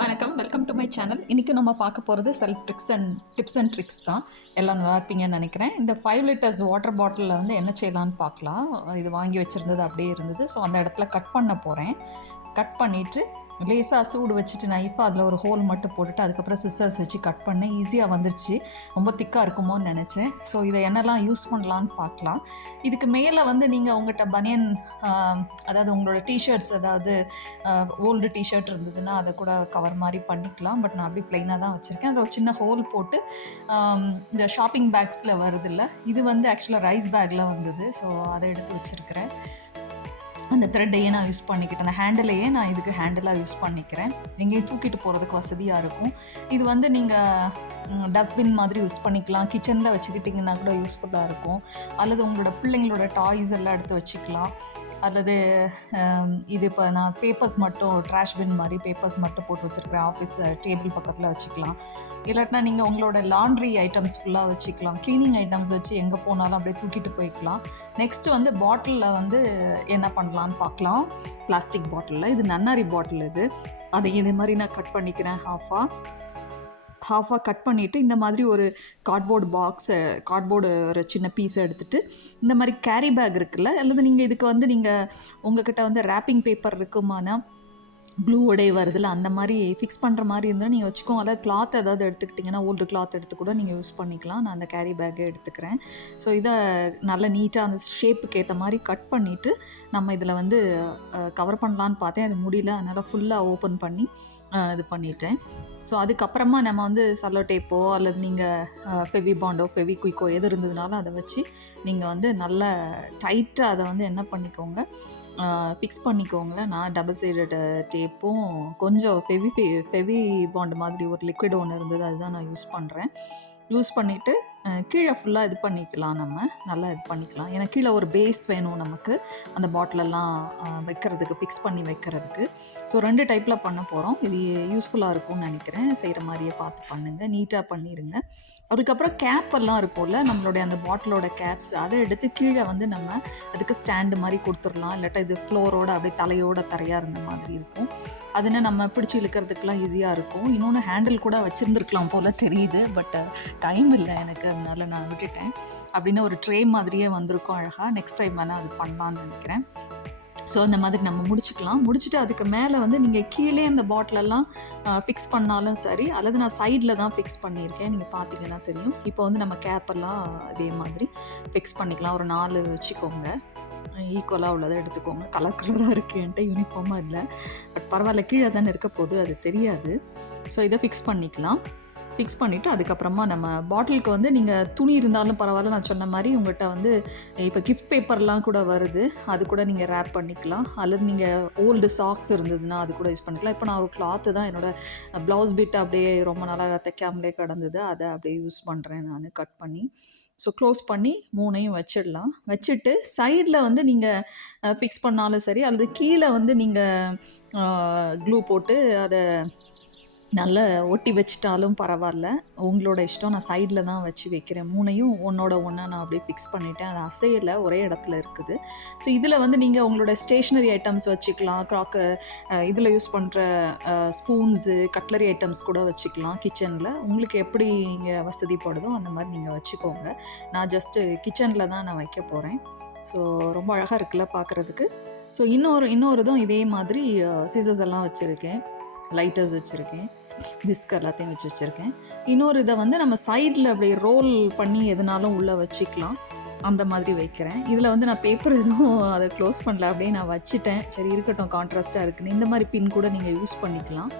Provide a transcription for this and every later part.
வணக்கம், welcome to my channel. இன்றைக்கி நம்ம பார்க்க போகிறது செல்ஃப் டிப்ஸ் அண்ட் ட்ரிக்ஸ் தான். எல்லாம் நல்லா இருப்பீங்கன்னு நினைக்கிறேன். இந்த 5 லிட்டர்ஸ் வாட்டர் பாட்டிலில் வந்து என்ன செய்யலான்னு பார்க்கலாம். இது வாங்கி வச்சுருந்தது அப்படியே இருந்தது. ஸோ அந்த இடத்துல கட் பண்ண போகிறேன். கட் பண்ணிவிட்டு லேசாக சூடு வச்சுட்டு நைஃபாக அதில் ஒரு ஹோல் மட்டும் போட்டுட்டு அதுக்கப்புறம் சிசர்ஸ் வச்சு கட் பண்ணேன். ஈஸியாக வந்துருச்சு. ரொம்ப திக்காக இருக்குமோன்னு நினச்சேன். ஸோ இதை என்னெல்லாம் யூஸ் பண்ணலான்னு பார்க்கலாம். இதுக்கு மேலே வந்து நீங்கள் உங்கள்கிட்ட பனியன், அதாவது உங்களோட டிஷர்ட்ஸ், அதாவது ஓல்டு டிஷர்ட் இருந்ததுன்னா அதை கூட கவர் மாதிரி பண்ணிக்கலாம். பட் நான் அப்படி ப்ளைனாக தான் வச்சுருக்கேன். அதில் ஒரு சின்ன ஹோல் போட்டு இந்த ஷாப்பிங் பேக்ஸில் வருது இல்லை, இது வந்து ஆக்சுவலாக ரைஸ் பேக்கில் வந்தது. ஸோ அதை எடுத்து வச்சுருக்கிறேன். அந்த த்ரெட்டையே நான் யூஸ் பண்ணிக்கிட்டேன். அந்த ஹேண்டிலையே நான் இதுக்கு ஹேண்டிலாக யூஸ் பண்ணிக்கிறேன். எங்கேயும் தூக்கிட்டு போகிறதுக்கு வசதியாக இருக்கும். இது வந்து நீங்கள் டஸ்ட்பின் மாதிரி யூஸ் பண்ணிக்கலாம். கிச்சனில் வச்சுக்கிட்டிங்கன்னா கூட யூஸ்ஃபுல்லாக இருக்கும். அல்லது உங்களோட பிள்ளைங்களோட டாய்ஸ் எல்லாம் எடுத்து வச்சுக்கலாம். அல்லது இது இப்போ நான் பேப்பர்ஸ் மட்டும், ட்ராஷ் பின் மாதிரி பேப்பர்ஸ் மட்டும் போட்டு வச்சுருக்கிறேன். ஆஃபீஸ் டேபிள் பக்கத்தில் வச்சுக்கலாம். இல்லாட்டினா நீங்கள் உங்களோட லாண்ட்ரி ஐட்டம்ஸ் ஃபுல்லாக வச்சுக்கலாம். க்ளீனிங் ஐட்டம்ஸ் வச்சு எங்கே போனாலும் அப்படியே தூக்கிட்டு போய்க்கலாம். நெக்ஸ்ட்டு வந்து பாட்டிலில் வந்து என்ன பண்ணலான்னு பார்க்கலாம். பிளாஸ்டிக் பாட்டிலில், இது நன்னாரி பாட்டில், இது அதை இதே மாதிரி நான் கட் பண்ணிக்கிறேன். ஹாஃபாக கட் பண்ணிவிட்டு இந்த மாதிரி ஒரு கார்ட்போர்டு ஒரு சின்ன பீஸை எடுத்துகிட்டு இந்த மாதிரி கேரி பேக் இருக்குல்ல, அல்லது நீங்கள் இதுக்கு வந்து நீங்கள் உங்கள்கிட்ட வந்து ரேப்பிங் பேப்பர் இருக்குமானா ப்ளூ உடைய வருதில்ல, அந்த மாதிரி ஃபிக்ஸ் பண்ணுற மாதிரி இருந்தால் நீங்கள் வச்சுக்கோங்க. அதாவது கிளாத் ஏதாவது எடுத்துக்கிட்டிங்கன்னா ஓல்டு கிளாத் எடுத்து கூட நீங்கள் யூஸ் பண்ணிக்கலாம். நான் அந்த கேரி பேக்கை எடுத்துக்கிறேன். ஸோ இதை நல்லா நீட்டாக அந்த ஷேப்புக்கு ஏற்ற மாதிரி கட் பண்ணிவிட்டு நம்ம இதில் வந்து கவர் பண்ணலான்னு பார்த்தேன். அது முடியல, அதனால் ஃபுல்லாக ஓப்பன் பண்ணி இது பண்ணிட்டேன். ஸோ அதுக்கப்புறமா நம்ம வந்து சல்லோ டேப்போ அல்லது நீங்கள் ஃபெவிபாண்டோ ஃபெவிக்விக்கோ எது இருந்ததுனாலும் அதை வச்சு நீங்கள் வந்து நல்ல டைட்டாக அதை வந்து என்ன பண்ணிக்கோங்க, ஃபிக்ஸ் பண்ணிக்கோங்க. நான் டபுள் சைடட் டேப்பும் கொஞ்சம் ஃபெவி பாண்ட் மாதிரி ஒரு லிக்விட் ஒன்று இருந்தது, அதுதான் நான் யூஸ் பண்ணுறேன். யூஸ் பண்ணிவிட்டு கீழே ஃபுல்லாக இது பண்ணிக்கலாம். நம்ம நல்லா இது பண்ணிக்கலாம். ஏன்னா கீழே ஒரு பேஸ் வேணும் நமக்கு அந்த பாட்டிலெல்லாம் வைக்கிறதுக்கு, ஃபிக்ஸ் பண்ணி வைக்கிறதுக்கு. ஸோ 2 டைப்பில் பண்ண போகிறோம். இது யூஸ்ஃபுல்லாக இருக்கும்னு நினைக்கிறேன். செய்கிற மாதிரியே பார்த்து பண்ணுங்கள், நீட்டாக பண்ணிடுங்க. அதுக்கப்புறம் கேப் எல்லாம் இருக்கும்ல, நம்மளுடைய அந்த பாட்டிலோட கேப்ஸ், அதை எடுத்து கீழே வந்து நம்ம அதுக்கு ஸ்டாண்டு மாதிரி கொடுத்துடலாம். இல்லாட்டா இது ஃப்ளோரோட அப்படியே தலையோட தரையாக இருந்த மாதிரி இருக்கும். அதுன்னு நம்ம பிடிச்சி இழுக்கிறதுக்கெலாம் ஈஸியாக இருக்கும். இன்னொன்று ஹேண்டில் கூட வச்சுருந்துருக்கலாம் போல் தெரியுது, பட் டைம் இல்லை எனக்கு, அதனால நான் விட்டுட்டேன். அப்படின்னு ஒரு ட்ரே மாதிரியே வந்திருக்கும் அழகாக. நெக்ஸ்ட் டைம் வேணால் அது பண்ணலான்னு நினைக்கிறேன். ஸோ அந்த மாதிரி நம்ம முடிச்சுட்டு அதுக்கு மேலே வந்து நீங்கள் கீழே அந்த பாட்டிலெல்லாம் ஃபிக்ஸ் பண்ணாலும் சரி, அல்லது நான் சைடில் தான் ஃபிக்ஸ் பண்ணியிருக்கேன், நீங்கள் பார்த்தீங்கன்னா தெரியும். இப்போ வந்து நம்ம கேப்பெல்லாம் இதே மாதிரி ஃபிக்ஸ் பண்ணிக்கலாம். ஒரு 4 வச்சுக்கோங்க, ஈக்குவலாக உள்ளதை எடுத்துக்கோங்க. கலராக இருக்குது, என்கிட்ட யூனிஃபார்மாக இல்லை, பட் பரவாயில்ல, கீழே தானே இருக்க போது, அது தெரியாது. ஸோ இதை ஃபிக்ஸ் பண்ணிக்கலாம். ஃபிக்ஸ் பண்ணிவிட்டு அதுக்கப்புறமா நம்ம பாட்டிலுக்கு வந்து நீங்கள் துணி இருந்தாலும் பரவாயில்ல, நான் சொன்ன மாதிரி உங்கள்கிட்ட வந்து இப்போ கிஃப்ட் பேப்பர்லாம் கூட வருது, அது கூட நீங்கள் ரேப் பண்ணிக்கலாம். அல்லது நீங்கள் ஓல்டு சாக்ஸ் இருந்ததுன்னா அது கூட யூஸ் பண்ணிக்கலாம். இப்போ நான் ஒரு கிளாத்து தான், என்னோடய ப்ளவுஸ் பிட் அப்படியே ரொம்ப நாளாக தைக்காமலே கிடந்தது, அதை அப்படியே யூஸ் பண்ணுறேன் நான் கட் பண்ணி. ஸோ க்ளோஸ் பண்ணி 3ஐயும் வச்சிடலாம். வச்சுட்டு சைடில் வந்து நீங்கள் ஃபிக்ஸ் பண்ணாலும் சரி, அல்லது கீழே வந்து நீங்கள் க்ளூ போட்டு அதை நல்லா ஒட்டி வச்சிட்டாலும் பரவாயில்ல, உங்களோட இஷ்டம். நான் சைடில் தான் வச்சு வைக்கிறேன். 3ஐயும் ஒன்றோட ஒன்றா நான் அப்படியே ஃபிக்ஸ் பண்ணிவிட்டேன். அது அசையலை, ஒரே இடத்துல இருக்குது. ஸோ இதில் வந்து நீங்கள் உங்களோட ஸ்டேஷ்னரி ஐட்டம்ஸ் வச்சுக்கலாம். இதில் யூஸ் பண்ணுற ஸ்பூன்ஸு, கட்லரி ஐட்டம்ஸ் கூட வச்சுக்கலாம். கிச்சனில் உங்களுக்கு எப்படி இங்கே வசதிப்படுதோ அந்த மாதிரி நீங்கள் வச்சுக்கோங்க. நான் ஜஸ்ட்டு கிச்சனில் தான் நான் வைக்க போகிறேன். ஸோ ரொம்ப அழகாக இருக்குல்ல பார்க்குறதுக்கு. ஸோ இன்னொரு இதுவும் இதே மாதிரி சீசர்ஸ் எல்லாம் வச்சுருக்கேன், லைட்டர்ஸ் வச்சுருக்கேன், விஸ்க் எல்லாத்தையும் வச்சுருக்கேன். இன்னொரு இதை வந்து நம்ம சைடில் அப்படியே ரோல் பண்ணி எதுனாலும் உள்ளே வச்சுக்கலாம். அந்த மாதிரி வைக்கிறேன். இதில் வந்து நான் பேப்பர் எதுவும் அதை க்ளோஸ் பண்ணல, அப்படியே நான் வச்சுட்டேன். சரி இருக்கட்டும், கான்ட்ராஸ்ட்டாக இருக்குன்னு. இந்த மாதிரி பின் கூட நீங்கள் யூஸ் பண்ணிக்கலாம்.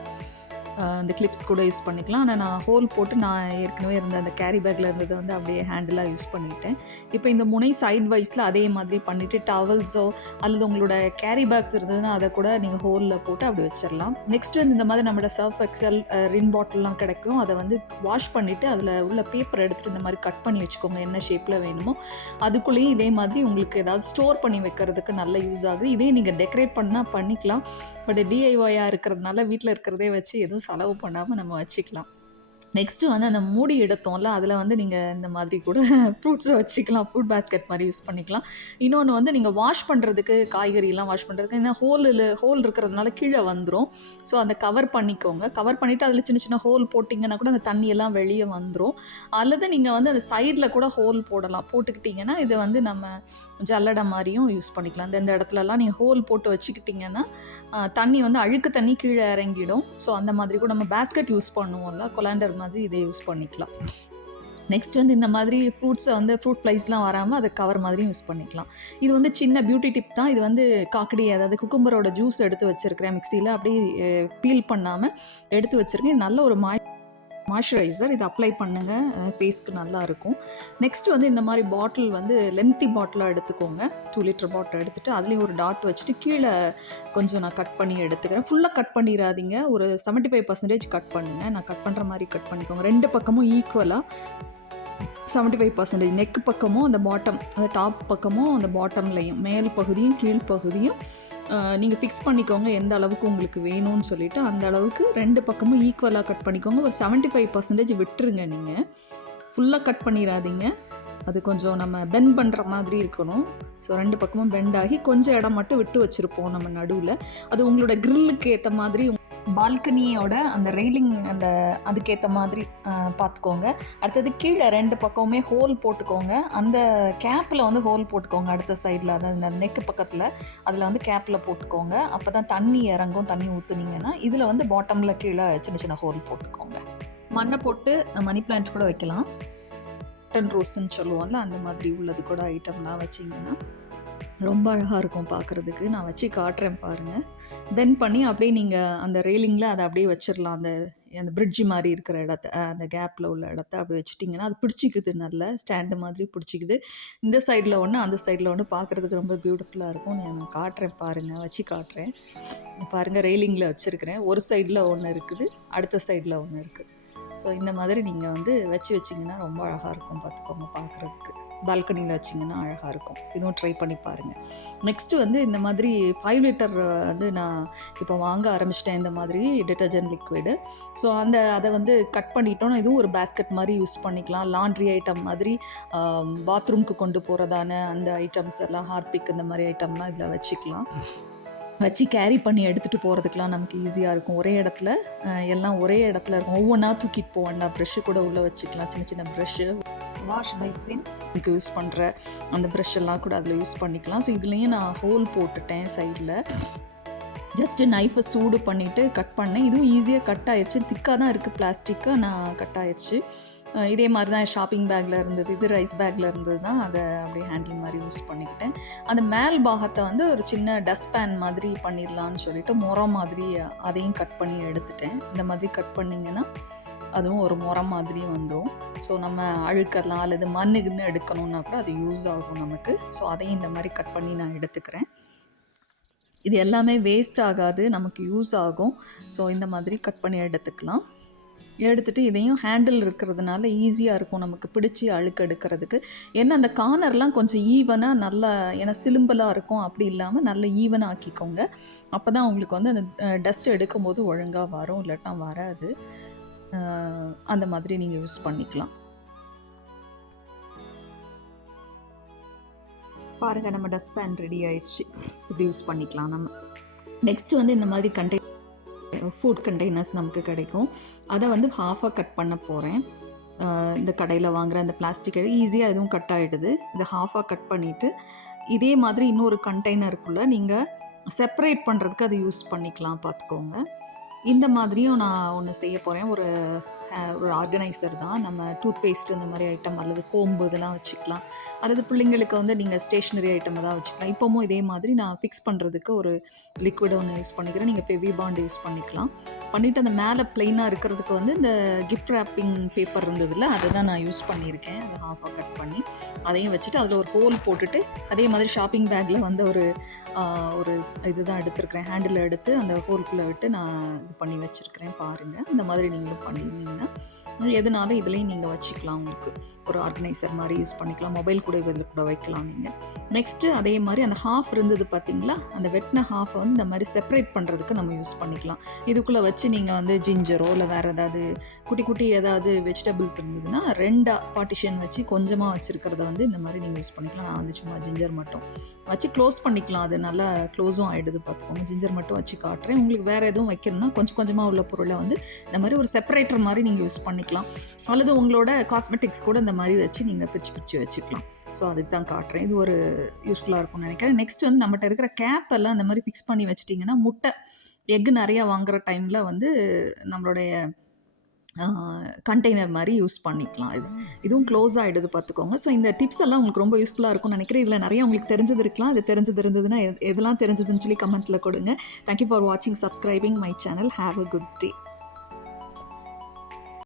இந்த கிளிப்ஸ் கூட யூஸ் பண்ணிக்கலாம். ஆனால் நான் ஹோல் போட்டு நான் ஏற்கனவே இருந்த அந்த கேரி பேக்கில் இருந்ததை வந்து அப்படியே ஹேண்டிலாக யூஸ் பண்ணிட்டேன். இப்போ இந்த முனை சைட் வைஸில் அதே மாதிரி பண்ணிவிட்டு டவல்ஸோ அல்லது உங்களோட கேரி பேக்ஸ் இருந்ததுன்னா அதை கூட நீங்கள் ஹோலில் போட்டு அப்படி வச்சிடலாம். நெக்ஸ்ட்டு வந்து இந்த மாதிரி நம்மளோட சர்ஃப் எக்ஸல் ரின் பாட்டில்லாம் கிடைக்கும். அதை வந்து வாஷ் பண்ணிவிட்டு அதில் உள்ள பேப்பர் எடுத்துகிட்டு இந்த மாதிரி கட் பண்ணி வச்சுக்கோங்க, என்ன ஷேப்பில் வேணுமோ. அதுக்குள்ளேயும் இதே மாதிரி உங்களுக்கு ஏதாவது ஸ்டோர் பண்ணி வைக்கிறதுக்கு நல்ல யூஸ் ஆகுது. இதே நீங்கள் டெக்கரேட் பண்ணால் பண்ணிக்கலாம், பட் டிஐஒயாக இருக்கிறதுனால வீட்டில் இருக்கிறதே வச்சு எதுவும் செலவு பண்ணாமல் நம்ம வச்சுக்கலாம். நெக்ஸ்ட்டு வந்து அந்த மூடி எடுத்தோம்ல, அதில் வந்து நீங்கள் இந்த மாதிரி கூட ஃப்ரூட்ஸை வச்சுக்கலாம். ஃப்ரூட் பேஸ்கெட் மாதிரி யூஸ் பண்ணிக்கலாம். இன்னொன்று வந்து நீங்கள் வாஷ் பண்ணுறதுக்கு, காய்கறிலாம் வாஷ் பண்ணுறதுக்கு, ஏன்னா ஹோல் இருக்கிறதுனால கீழே வந்துடும். ஸோ அந்த கவர் பண்ணிக்கோங்க. கவர் பண்ணிவிட்டு அதில் சின்ன சின்ன ஹோல் போட்டிங்கன்னா கூட அந்த தண்ணியெல்லாம் வெளியே வந்துடும். அல்லது நீங்கள் வந்து அந்த சைடில் கூட ஹோல் போடலாம். போட்டுக்கிட்டிங்கன்னா இதை வந்து நம்ம ஜல்லடை மாதிரியும் யூஸ் பண்ணிக்கலாம். இந்த இடத்துலலாம் நீங்கள் ஹோல் போட்டு வச்சுக்கிட்டிங்கன்னா தண்ணி வந்து அழுக்கு தண்ணி கீழே இறங்கிடும். ஸோ அந்த மாதிரி கூட நம்ம பேஸ்கெட் யூஸ் பண்ணுவோம்ல, கொலாண்டர் மாதிரி இதை யூஸ் பண்ணிக்கலாம். நெக்ஸ்ட் வந்து இந்த மாதிரி ஃப்ரூட்ஸை வந்து ஃப்ரூட் ஃப்ளைஸ்லாம் வராமல் அதை கவர் மாதிரியும் யூஸ் பண்ணிக்கலாம். இது வந்து சின்ன பியூட்டி டிப் தான். இது வந்து காக்கடி, அதாவது குக்கும்பரோட ஜூஸ் எடுத்து வச்சுருக்கிறேன் மிக்சியில், அப்படியே பீல் பண்ணாமல் எடுத்து வச்சுருக்கேன். இது நல்ல ஒரு மாய்ஸ்சரைசர். இது அப்ளை பண்ணுங்கள், ஃபேஸ்க்கு நல்லாயிருக்கும். நெக்ஸ்ட்டு வந்து இந்த மாதிரி பாட்டில் வந்து லென்த்தி பாட்டிலாக எடுத்துக்கோங்க. 2 லிட்டர் பாட்டில் எடுத்துகிட்டு அதுலேயும் ஒரு டாட் வச்சுட்டு கீழே கொஞ்சம் நான் கட் பண்ணி எடுத்துக்கிறேன். ஃபுல்லாக கட் பண்ணிடாதீங்க, ஒரு 75% கட் பண்ணுங்கள். நான் கட் பண்ணுற மாதிரி கட் பண்ணிக்கோங்க. 2 பக்கமும் ஈக்குவலாக 75% நெக் பக்கமும் அந்த பாட்டம், அந்த டாப் பக்கமும் அந்த பாட்டம்லையும், மேல் பகுதியும் கீழ் பகுதியும் நீங்கள் ஃபிக்ஸ் பண்ணிக்கோங்க எந்த அளவுக்கு உங்களுக்கு வேணும்னு சொல்லிவிட்டு. அந்த அளவுக்கு 2 பக்கமும் ஈக்குவலாக கட் பண்ணிக்கோங்க. ஒரு 75% விட்டுருங்க. நீங்கள் ஃபுல்லாக கட் பண்ணிடாதீங்க, அது கொஞ்சம் நம்ம பெண்ட் பண்ணுற மாதிரி இருக்கணும். ஸோ 2 பக்கமும் பெண்ட் ஆகி கொஞ்சம் இடம் மட்டும் விட்டு வச்சுருப்போம் நம்ம நடுவில். அது உங்களோட க்ரில்லுக்கு ஏற்ற மாதிரி, பால்கனியோட அந்த ரெயிலிங் அந்த அதுக்கேற்ற மாதிரி பார்த்துக்கோங்க. அடுத்தது கீழே 2 பக்கமுமே ஹோல் போட்டுக்கோங்க. அந்த கேப்பில் வந்து ஹோல் போட்டுக்கோங்க. அடுத்த சைடில், அதாவது இந்த நெக்கு பக்கத்தில், அதில் வந்து கேப்பில் போட்டுக்கோங்க. அப்போ தான் தண்ணி இறங்கும். தண்ணி ஊற்றுனீங்கன்னா இதில் வந்து பாட்டமில் கீழே சின்ன சின்ன ஹோல் போட்டுக்கோங்க. மண்ணை போட்டு மணி பிளான்ட் கூட வைக்கலாம். பட்டன் ரோஸ்ன்னு சொல்லுவோம்ல, அந்த மாதிரி உள்ளது கூட ஐட்டம்லாம் வச்சிங்கன்னா ரொம்ப அழகாக இருக்கும் பார்க்குறதுக்கு. நான் வச்சு காட்டுறேன் பாருங்கள். பெண்ட் பண்ணி அப்படியே நீங்கள் அந்த ரெயிலிங்கில் அதை அப்படியே வச்சிடலாம். அந்த பிரிட்ஜு மாதிரி இருக்கிற இடத்த, அந்த கேப்பில் உள்ள இடத்த அப்படி வச்சுட்டிங்கன்னா அது பிடிச்சிக்குது, நல்ல ஸ்டாண்டு மாதிரி பிடிச்சிக்குது. இந்த சைடில் ஒன்று, அந்த சைடில் ஒன்று, பார்க்குறதுக்கு ரொம்ப பியூட்டிஃபுல்லாக இருக்கும். நான் காட்டுறேன் பாருங்கள், வச்சு காட்டுறேன் பாருங்கள். ரெயிலிங்கில் வச்சுருக்கிறேன். ஒரு சைடில் ஒன்று இருக்குது, அடுத்த சைடில் ஒன்று இருக்குது. ஸோ இந்த மாதிரி நீங்கள் வந்து வச்சிங்கன்னா ரொம்ப அழகாக இருக்கும் பார்த்துக்கோங்க. பார்க்குறதுக்கு பால்கனியில் வச்சிங்கன்னா அழகாக இருக்கும். இதுவும் ட்ரை பண்ணி பாருங்கள். நெக்ஸ்ட்டு வந்து இந்த மாதிரி 5 லிட்டர் வந்து நான் இப்போ வாங்க ஆரம்பிச்சிட்டேன், இந்த மாதிரி டிட்டர்ஜென்ட் லிக்விடு. ஸோ அதை வந்து கட் பண்ணிட்டோன்னா இதுவும் ஒரு பேஸ்கெட் மாதிரி யூஸ் பண்ணிக்கலாம். லாண்ட்ரி ஐட்டம் மாதிரி, பாத்ரூம்க்கு கொண்டு போகிறதான அந்த ஐட்டம்ஸ் எல்லாம், ஹார்பிக் இந்த மாதிரி ஐட்டம்லாம் இதில் வச்சுக்கலாம். வச்சு கேரி பண்ணி எடுத்துகிட்டு போகிறதுக்கெலாம் நமக்கு ஈஸியாக இருக்கும். ஒரே இடத்துல எல்லாம் ஒரே இடத்துல இருக்கும். ஒவ்வொன்றா தூக்கிட்டு போவேண்டா. ப்ரெஷ்ஷு கூட உள்ளே வச்சுக்கலாம். சின்ன சின்ன ப்ரெஷ்ஷு, வாஷ் பேசின் இதுக்கு யூஸ் பண்ணுற அந்த ப்ரெஷ் எல்லாம் கூட அதில் யூஸ் பண்ணிக்கலாம். ஸோ இதுலேயும் நான் ஹோல் போட்டுட்டேன் சைடில். ஜஸ்ட்டு நைஃபை சூடு பண்ணிவிட்டு கட் பண்ணேன். இதுவும் ஈஸியாக கட் ஆயிடுச்சு. திக்காக தான் இருக்குது, பிளாஸ்டிக்காக நான் கட் ஆயிடுச்சு. இதே மாதிரி தான் ஷாப்பிங் பேக்கில் இருந்தது, இது ரைஸ் பேக்கில் இருந்தது தான். அதை அப்படியே ஹேண்டில் மாதிரி யூஸ் பண்ணிக்கிட்டேன். அந்த மேல் பாகத்தை வந்து ஒரு சின்ன டஸ்ட் பேன் மாதிரி பண்ணிடலான்னு சொல்லிட்டு முறம் மாதிரி அதையும் கட் பண்ணி எடுத்துட்டேன். இந்த மாதிரி கட் பண்ணிங்கன்னா அதுவும் ஒரு முறம் மாதிரி வந்துடும். ஸோ நம்ம அழுக்கலாம் அல்லது மண்ணுக்குன்னு எடுக்கணுன்னா கூட அது யூஸ் ஆகும் நமக்கு. ஸோ அதையும் இந்த மாதிரி கட் பண்ணி நான் எடுத்துக்கிறேன். இது எல்லாமே வேஸ்ட் ஆகாது, நமக்கு யூஸ் ஆகும். ஸோ இந்த மாதிரி கட் பண்ணி எடுத்துக்கலாம். எடுத்துகிட்டு இதையும் ஹேண்டில் இருக்கிறதுனால ஈஸியாக இருக்கும் நமக்கு பிடிச்சி அழுக்கு எடுக்கிறதுக்கு. ஏன்னா அந்த கார்னர்லாம் கொஞ்சம் ஈவனாக நல்லா, ஏன்னா சிலும்பலாக இருக்கும், அப்படி இல்லாமல் நல்ல ஈவனாக ஆக்கிக்கோங்க. அப்போ தான் உங்களுக்கு வந்து அந்த டஸ்ட் எடுக்கும் போது ஒழுங்காக வரும், இல்லாட்டா வராது. அந்த மாதிரி நீங்கள் யூஸ் பண்ணிக்கலாம். பாருங்கள், நம்ம டஸ்ட் பேன் ரெடி ஆயிடுச்சு. இப்படி யூஸ் பண்ணிக்கலாம் நம்ம. நெக்ஸ்ட் வந்து இந்த மாதிரி ஃபுட் கண்டெய்னர்ஸ் நமக்கு கிடைக்கும். அதை வந்து ஹாஃபாக கட் பண்ண போகிறேன். இந்த கடையில் வாங்குகிற அந்த பிளாஸ்டிக் ஈஸியாக எதுவும் கட் ஆகிடுது. இதை ஹாஃபாக கட் பண்ணிவிட்டு இதே மாதிரி இன்னொரு கண்டெய்னருக்குள்ளே நீங்கள் செப்பரேட் பண்ணுறதுக்கு அதை யூஸ் பண்ணிக்கலாம் பார்த்துக்கோங்க. இந்த மாதிரியும் நான் ஒன்று செய்ய போகிறேன். ஒரு ஆர்கனைசர் தான். நம்ம டூத் பேஸ்ட் இந்த மாதிரி ஐட்டம் அல்லது கோம்பு இதெல்லாம் வச்சுக்கலாம். அல்லது பிள்ளைங்களுக்கு வந்து நீங்கள் ஸ்டேஷ்னரி ஐட்டம் தான் வச்சுக்கலாம். இப்போவும் இதே மாதிரி நான் ஃபிக்ஸ் பண்ணுறதுக்கு ஒரு லிக்விட் ஒன்று யூஸ் பண்ணிக்கிறேன். நீங்கள் ஃபெவி பாண்ட் யூஸ் பண்ணிக்கலாம். பண்ணிவிட்டு அந்த மேலே ப்ளைனாக இருக்கிறதுக்கு வந்து இந்த கிஃப்ட் ரேப்பிங் பேப்பர் இருந்ததில்ல, அதை தான் நான் யூஸ் பண்ணியிருக்கேன். அதை ஹாஃபாக கட் பண்ணி அதையும் வச்சுட்டு அதில் ஒரு ஹோல் போட்டுட்டு, அதே மாதிரி ஷாப்பிங் பேக்கில் வந்து ஒரு இது தான் எடுத்துருக்கிறேன். ஹேண்டில் எடுத்து அந்த ஹோல்குள்ளே விட்டு நான் இது பண்ணி வச்சுருக்கிறேன். பாருங்கள், இந்த மாதிரி நீங்களும் பண்ணியிருந்தீங்கன்னா எதுனாலும் இதுலேயும் நீங்கள் வச்சுக்கலாம். உங்களுக்கு ஒரு ஆர்கனைசர் மாதிரி யூஸ் பண்ணிக்கலாம். மொபைல் கூட இதில் கூட வைக்கலாம் நீங்கள். நெக்ஸ்ட்டு அதே மாதிரி அந்த ஹாஃப் இருந்தது பார்த்தீங்களா, அந்த வெட்டின ஹாஃபை வந்து இந்த மாதிரி செப்பரேட் பண்ணுறதுக்கு நம்ம யூஸ் பண்ணிக்கலாம். இதுக்குள்ளே வச்சு நீங்கள் வந்து ஜிஞ்சரோ இல்லை வேறு ஏதாவது குட்டி குட்டி ஏதாவது வெஜிடபிள்ஸ் இருந்ததுன்னா 2 பார்ட்டிஷன் வச்சு கொஞ்சமாக வச்சுருக்கிறத வந்து இந்த மாதிரி நீங்கள் யூஸ் பண்ணிக்கலாம். நான் வந்து சும்மா ஜிஞ்சர் மட்டும் வச்சு க்ளோஸ் பண்ணிக்கலாம். அது நல்லா க்ளோஸும் ஆகிடுது பார்த்துக்கோங்க. ஜிஞ்சர் மட்டும் வச்சு காட்டுறேன். உங்களுக்கு வேறு எதுவும் வைக்கணும்னா கொஞ்சம் கொஞ்சமாக உள்ள பொருளை வந்து இந்த மாதிரி ஒரு செப்பரேட்டர் மாதிரி நீங்கள் யூஸ் பண்ணிக்கலாம். அல்லது உங்களோட காஸ்மெட்டிக்ஸ் கூட இந்த மாதிரி வச்சு நீங்கள் பிரித்து வச்சுக்கலாம். ஸோ அதுக்கு தான் காட்டுறேன். இது ஒரு யூஸ்ஃபுல்லாக இருக்கும்னு நினைக்கிறேன். நெக்ஸ்ட் வந்து நம்மகிட்ட இருக்கிற கேப் எல்லாம் இந்த மாதிரி ஃபிக்ஸ் பண்ணி வச்சிட்டிங்கன்னா எக்கு நிறையா வாங்குகிற டைமில் வந்து நம்மளுடைய கண்டெய்னர் மாதிரி யூஸ் பண்ணிக்கலாம். இதுவும் க்ளோஸ் ஆகிடுது பார்த்துக்கோங்க. ஸோ இந்த டிப்ஸ் எல்லாம் உங்களுக்கு ரொம்ப யூஸ்ஃபுல்லாக இருக்கும்னு நினைக்கிறேன். இதில் நிறையா உங்களுக்கு தெரிஞ்சது இருக்கலாம். அது தெரிஞ்சது இருந்ததுன்னா எதெல்லாம் தெரிஞ்சதுன்னு சொல்லி கமெண்ட்டில் கொடுங்க. தேங்க்யூ ஃபார் வாட்சிங், subscribing my channel. Have a good day.